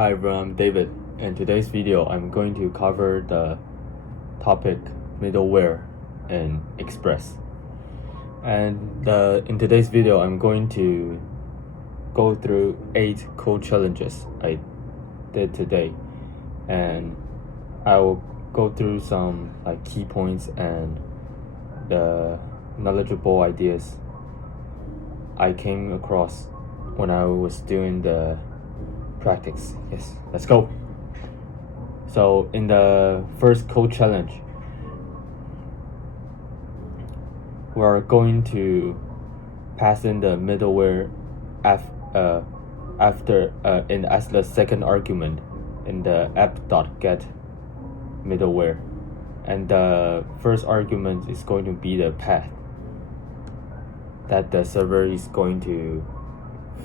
Hi everyone, I'm David. In today's video, I'm going to cover the topic middleware and Express. And in today's video, I'm going to go through 8 code challenges I did today, and I will go through some key points and the knowledgeable ideas I came across when I was doing the practice. Yes, let's go. So in the first code challenge, we're going to pass in the middleware as the second argument in the app.get middleware, and the first argument is going to be the path that the server is going to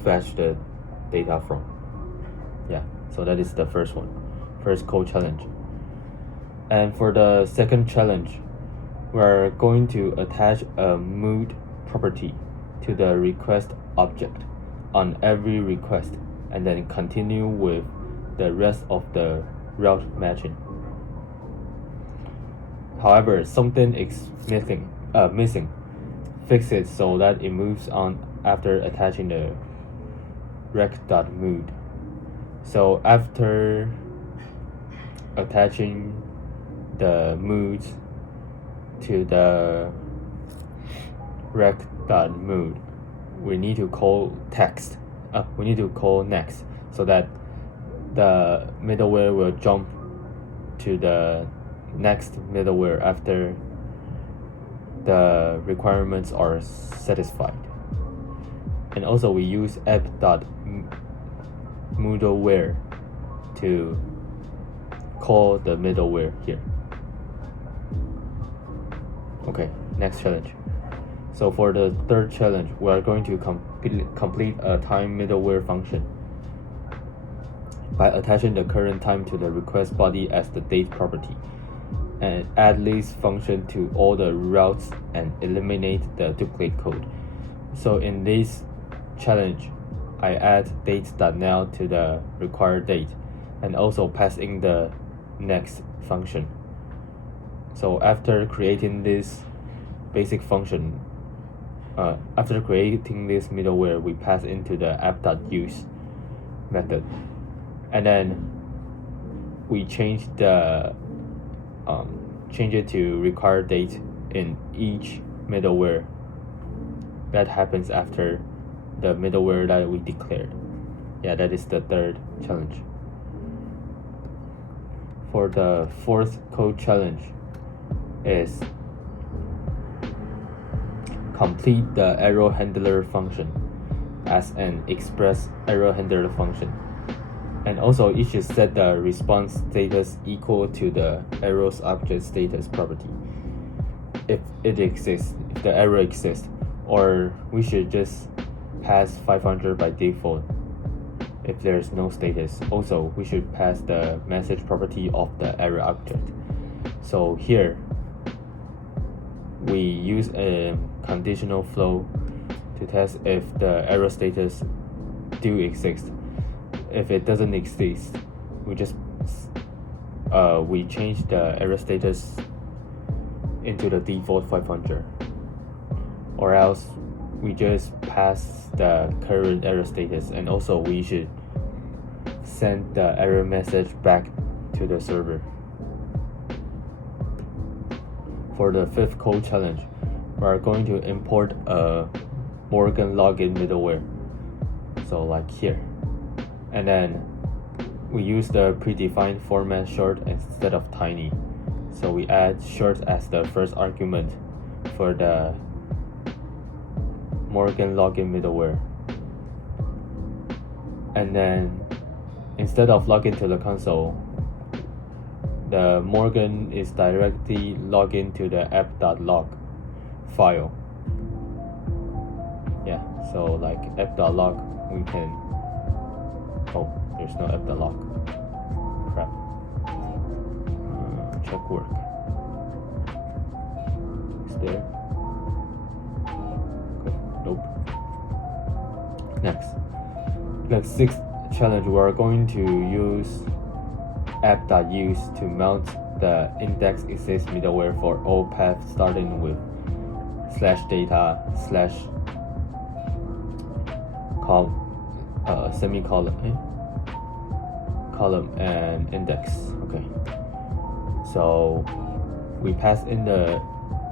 fetch the data from. Yeah, so that is the first code challenge. And for the second challenge, we're going to attach a mood property to the request object on every request, and then continue with the rest of the route matching. However, something is missing. Fix it so that it moves on after attaching the rec.mood. So after attaching the moods to the rec.mood, we need to call next, so that the middleware will jump to the next middleware after the requirements are satisfied. And also we use app.middleware to call the middleware here. Okay, next challenge. So for the third challenge, we are going to complete a time middleware function by attaching the current time to the request body as the date property, and add list function to all the routes and eliminate the duplicate code. So in this challenge, I add date.now to the required date, and also pass in the next function. So after creating this basic function, after creating this middleware, we pass into the app.use method, and then we change it to required date in each middleware that happens after the middleware that we declared. Yeah, that is the third challenge. For the fourth code challenge is complete the error handler function as an express error handler function, and also it should set the response status equal to the error's object status property if the error exists, or we should just pass 500 by default if there's no status. Also, we should pass the message property of the error object. So here we use a conditional flow to test if the error status do exist. If it doesn't exist, we change the error status into the default 500, or else we just pass the current error status, and also we should send the error message back to the server. For the fifth code challenge, we are going to import a Morgan login middleware, so like here, and then we use the predefined format short instead of tiny. So we add short as the first argument for the Morgan login middleware, and then instead of login to the console, the Morgan is directly logged to the app.log file. Yeah, so like app.log, we can, oh, there's no app.log, crap. Check work, is there? Okay. Nope. Next, the sixth challenge, we are going to use app.use to mount the index.exist middleware for all paths starting with /data / semicolon column and index. Okay, so we pass in the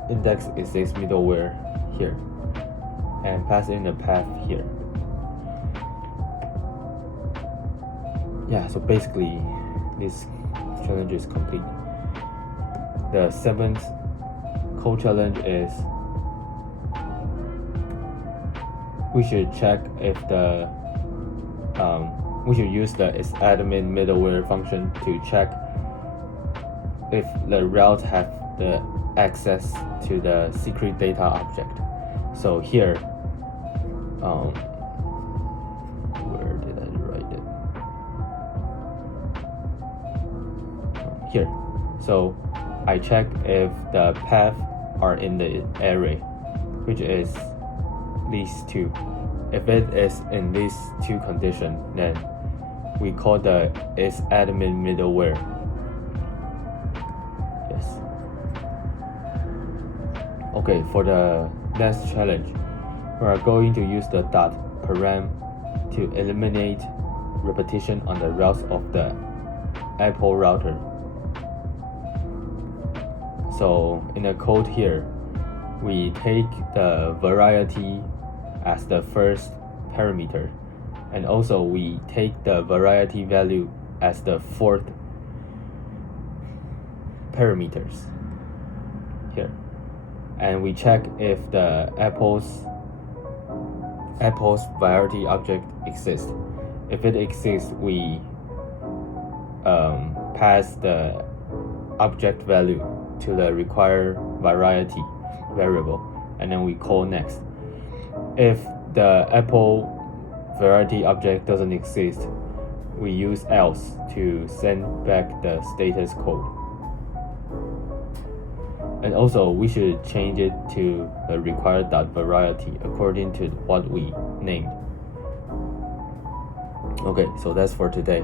index.exist middleware here and pass in the path here. Yeah, so basically this challenge is complete. The 7th code challenge is we should check if the we should use the isAdmin middleware function to check if the route have the access to the secret data object. So here, where did I write it? Here. So I check if the path are in the array, which is these two. If it is in these two conditions, then we call the isAdmin middleware. Yes. Okay, for the next challenge, we are going to use the .param to eliminate repetition on the routes of the Apple router. So in the code here, we take the variety as the first parameter, and also we take the variety value as the 4th parameters here, and we check if the Apple's variety object exists. If it exists, we pass the object value to the required variety variable, and then we call next. If the Apple variety object doesn't exist, we use else to send back the status code. And also we should change it to the required .variety according to what we named. Okay, so that's for today.